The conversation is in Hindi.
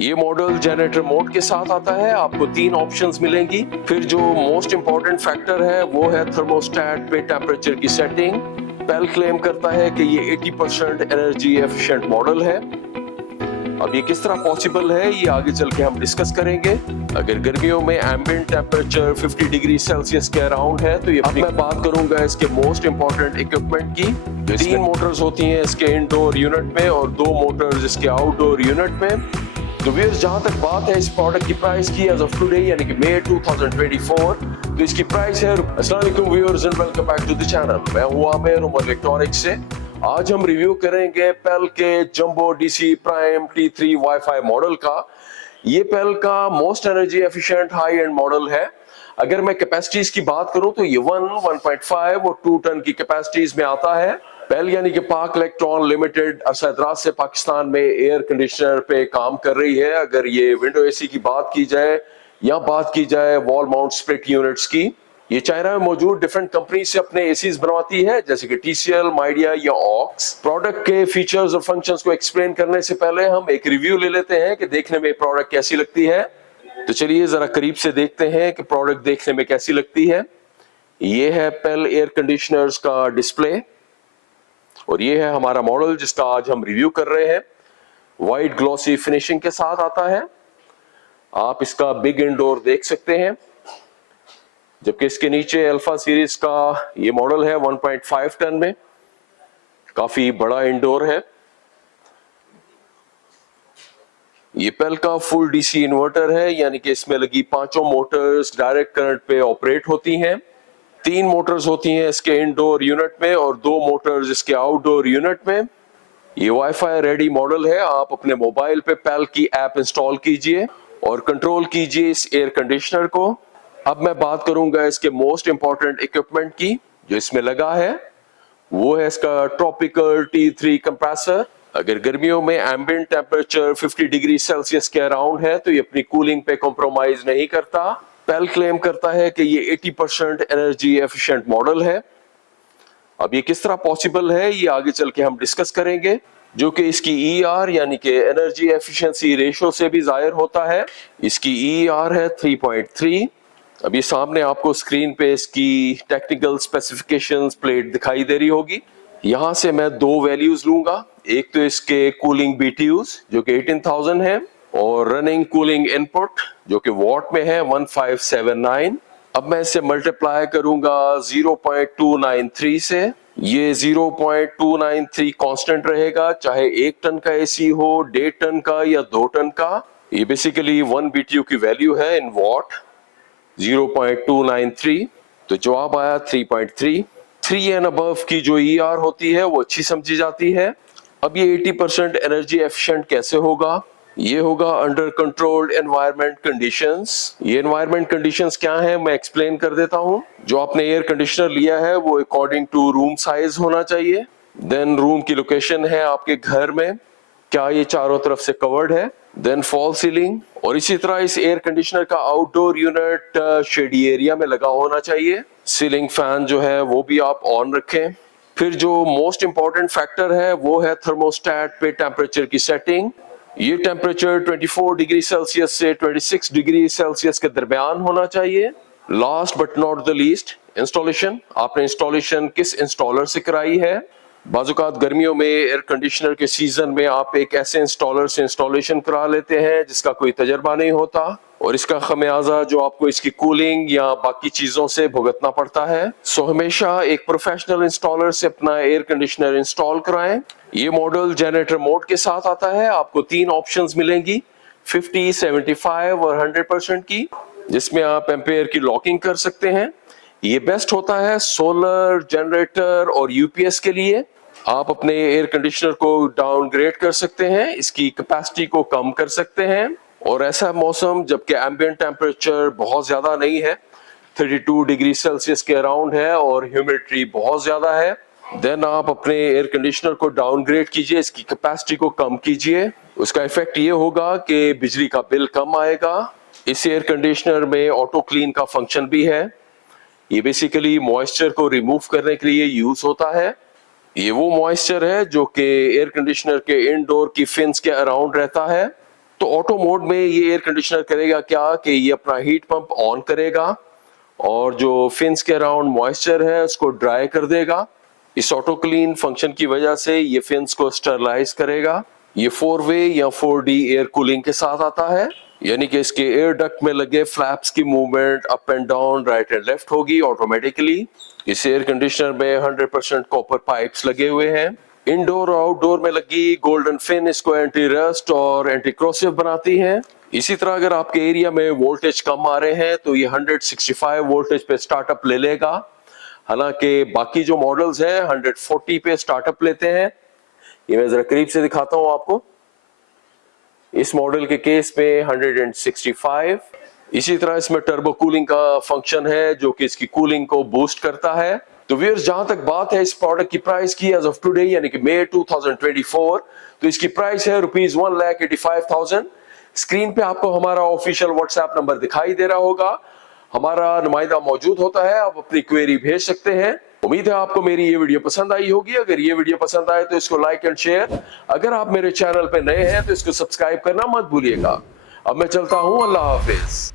ये मॉडल जनरेटर मोड के साथ आता है। आपको 3 ऑप्शंस मिलेंगी। फिर जो मोस्ट इंपॉर्टेंट फैक्टर है वो है थर्मोस्टेट पे टेम्परेचर की सेटिंग। पेल क्लेम करता है कि ये 80% एनर्जी एफिशिएंट मॉडल है। अब ये किस तरह पॉसिबल है ये आगे चल के हम डिस्कस करेंगे। अगर गर्मियों में एम्बिएंट टेम्परेचर 50 डिग्री सेल्सियस के अराउंड है तो ये अब मैं बात करूंगा इसके मोस्ट इंपॉर्टेंट इक्विपमेंट की। 3 मोटर्स होती हैं इसके इंडोर यूनिट में और 2 मोटर्स इसके आउटडोर यूनिट में। तो व्यूअर्स, जहां तक बात है इस प्रोडक्ट की प्राइस की एज ऑफ टुडे यानी कि मई 2024, तो इसकी प्राइस है। अस्सलाम वालेकुम viewers and welcome back to the channel. मैं हूं आमिर उमर इलेक्ट्रॉनिक्स से। आज हम रिव्यू करेंगे पेल के jumbo DC prime T3 wifi model का। ये पेल का most energy efficient high and model है। अगर मैं कैपेसिटीज की बात करूं तो ये 1.5 और 2 टन की कैपेसिटीज में आता है। पेल यानी कि पाक इलेक्ट्रॉन लिमिटेड अरसा से पाकिस्तान में एयर कंडीशनर पे काम कर रही है। अगर ये विंडो एसी की बात की जाए या बात की जाए वॉल माउंट स्प्लिट यूनिट्स की, ये चाइना में मौजूद डिफरेंट कंपनी से अपने एसीज बनवाती है जैसे कि TCL, माइडिया या ऑक्स। प्रोडक्ट के फीचर्स और फंक्शंस को एक्सप्लेन करने से पहले हम एक रिव्यू ले लेते हैं कि देखने में प्रोडक्ट कैसी लगती है। तो चलिए जरा करीब से देखते हैं कि प्रोडक्ट देखने में कैसी लगती है। ये है पेल एयर कंडीशनर्स का डिस्प्ले और ये है हमारा मॉडल जिसका आज हम रिव्यू कर रहे हैं। वाइट ग्लॉसी फिनिशिंग के साथ आता है। आप इसका बिग इंडोर देख सकते हैं, जबकि इसके नीचे अल्फा सीरीज का ये मॉडल है 1.5 टन में। काफी बड़ा इंडोर है। ये पेल का फुल डीसी इन्वर्टर है यानी कि इसमें लगी 5 मोटर्स डायरेक्ट करंट पे ऑपरेट होती हैं। 3 मोटर्स होती हैं इसके इंडोर यूनिट में और 2 मोटर्स इसके आउटडोर यूनिट में। ये वाईफाई रेडी मॉडल है। आप अपने मोबाइल पे पेल की ऐप इंस्टॉल कीजिए और कंट्रोल कीजिए इस एयर कंडीशनर को। अब मैं बात करूंगा इसके मोस्ट इंपॉर्टेंट इक्विपमेंट की जो इसमें लगा है। वो है इसका ट्रॉपिकल T3 कंप्रेसर। अगर गर्मियों में एम्बिएंट टेम्परेचर 50 डिग्री सेल्सियस के अराउंड है तो ये अपनी कूलिंग पे कॉम्प्रोमाइज नहीं करता। पेल क्लेम करता है कि ये 80% एनर्जी एफिशिएंट मॉडल है। अब ये किस तरह पॉसिबल है ये आगे चल के हम डिस्कस करेंगे, जो कि इसकी ER यानी कि एनर्जी एफिशिएंसी रेशियो से भी जाहिर होता है। इसकी ER है 3.3। अभी सामने आपको स्क्रीन पे इसकी टेक्निकल स्पेसिफिकेशंस प्लेट दिखाई दे रही होगी। यहां से मैं 2 वैल्यूज लूंगा। एक तो इसके कूलिंग BTUs जो कि 18,000 है और रनिंग कूलिंग इनपुट जो कि वॉट में है 1579। अब मैं इसे मल्टीप्लाई करूंगा 0.293 से। ये 0.293 कांस्टेंट रहेगा चाहे 1 टन का एसी हो, 1.5 टन का या 2 टन का। ये बेसिकली 1 BTU की वैल्यू है इन वॉट 0.293। तो जवाब आया 3.3। 3 एंड अबव की जो ER होती है वो अच्छी समझी जाती है। अब ये 80% एनर्जी एफिशिएंट कैसे होगा? ये होगा अंडर कंट्रोल्ड एनवायरनमेंट कंडीशंस। ये एनवायरनमेंट कंडीशंस क्या है मैं एक्सप्लेन कर देता हूं। जो आपने एयर कंडीशनर लिया है वो अकॉर्डिंग टू रूम साइज होना चाहिए। देन रूम की लोकेशन है आपके घर में, क्या ये चारों तरफ से कवर्ड है। देन फॉल सीलिंग और इसी तरह इस एयर कंडीशनर का आउटडोर यूनिट शेडी एरिया में लगा होना चाहिए। सीलिंग फैन जो है वो भी आप ऑन रखें। फिर जो मोस्ट इंपॉर्टेंट फैक्टर है वो है थर्मोस्टेट पे टेम्परेचर की सेटिंग। ये टेम्परेचर 24 डिग्री सेल्सियस से 26 डिग्री सेल्सियस के दरमियान होना चाहिए। Last but not the least, installation. आपने इंस्टॉलेशन किस इंस्टॉलर से कराई है? बाजुकात गर्मियों में एयर कंडीशनर के सीजन में आप एक ऐसे इंस्टॉलर से इंस्टॉलेशन करा लेते हैं जिसका कोई तजर्बा नहीं होता और इसका खमियाजा जो आपको इसकी कूलिंग या बाकी चीजों से भुगतना पड़ता है। सो हमेशा एक प्रोफेशनल इंस्टॉलर से अपना एयर कंडीशनर इंस्टॉल कराएं। ये मॉडल जनरेटर मोड के साथ आता है। आपको 3 ऑप्शंस मिलेंगी, 50, 75 और 100% की, जिसमें आप एम्पेयर की लॉकिंग कर सकते हैं। ये बेस्ट होता है सोलर, जनरेटर और UPS के लिए। आप अपने एयर कंडीशनर को डाउनग्रेड कर सकते हैं, इसकी कैपेसिटी को कम कर सकते हैं। और ऐसा मौसम जबकि एम्बिएंट टेम्परेचर बहुत ज्यादा नहीं है, 32 डिग्री सेल्सियस के अराउंड है और ह्यूमिडिटी बहुत ज्यादा है, देन आप अपने एयर कंडीशनर को डाउनग्रेड कीजिए, इसकी कैपेसिटी को कम कीजिए। उसका इफेक्ट ये होगा कि बिजली का बिल कम आएगा। इस एयर कंडीशनर में ऑटो क्लीन का फंक्शन भी है। ये बेसिकली मॉइस्चर को रिमूव करने के लिए यूज होता है। ये वो मॉइस्चर है जो कि एयर कंडीशनर के इनडोर की फिन्स के अराउंड रहता है। तो ऑटो मोड में ये एयर कंडीशनर करेगा क्या कि ये अपना हीट पंप ऑन करेगा और जो फिन्स के अराउंड मॉइस्चर है उसको ड्राई कर देगा। इस ऑटो क्लीन फंक्शन की वजह से ये फिन्स को स्टरलाइज करेगा। ये 4-वे या 4D एयर कूलिंग के साथ आता है, यानी कि इसके एयर डक्ट में लगे फ्लैप्स की movement up and down, right and left होगी ऑटोमेटिकली। इस एयर कंडीशनर में 100% कॉपर पाइप्स लगे हुए हैं। इंडोर और आउटडोर में लगी गोल्डन फिन इसको एंटी रस्ट और एंटी क्रोसिव बनाती है। इसी तरह अगर आपके एरिया में वोल्टेज कम आ रहे हैं तो ये 165 वोल्टेज पे स्टार्टअप ले लेगा, हालांकि बाकी जो मॉडल्स हैं 140 पे स्टार्टअप लेते हैं। ये मैं जरा करीब से दिखाता हूं आपको। इस मॉडल के केस में 165। इसी तरह इसमें टर्बो कूलिंग का फंक्शन है जो कि इसकी कूलिंग को बूस्ट करता है। तो व्यूअर्स, जहां तक बात है इस प्रोडक्ट की प्राइस की एज ऑफ टुडे यानी कि मई 2024, तो इसकी प्राइस है ₹1,85,000। स्क्रीन पे आपको हमारा ऑफिशियल व्हाट्सएप नंबर दिखाई दे रहा होगा, हमारा नुमाइंदा मौजूद होता है, आप अपनी क्वेरी भेज सकते हैं। उम्मीद है आपको मेरी ये वीडियो पसंद आई होगी। अगर ये वीडियो पसंद आए तो इसको लाइक एंड शेयर, अगर आप मेरे चैनल पे नए हैं तो इसको सब्सक्राइब करना मत भूलिएगा। अब मैं चलता हूं, अल्लाह हाफिज।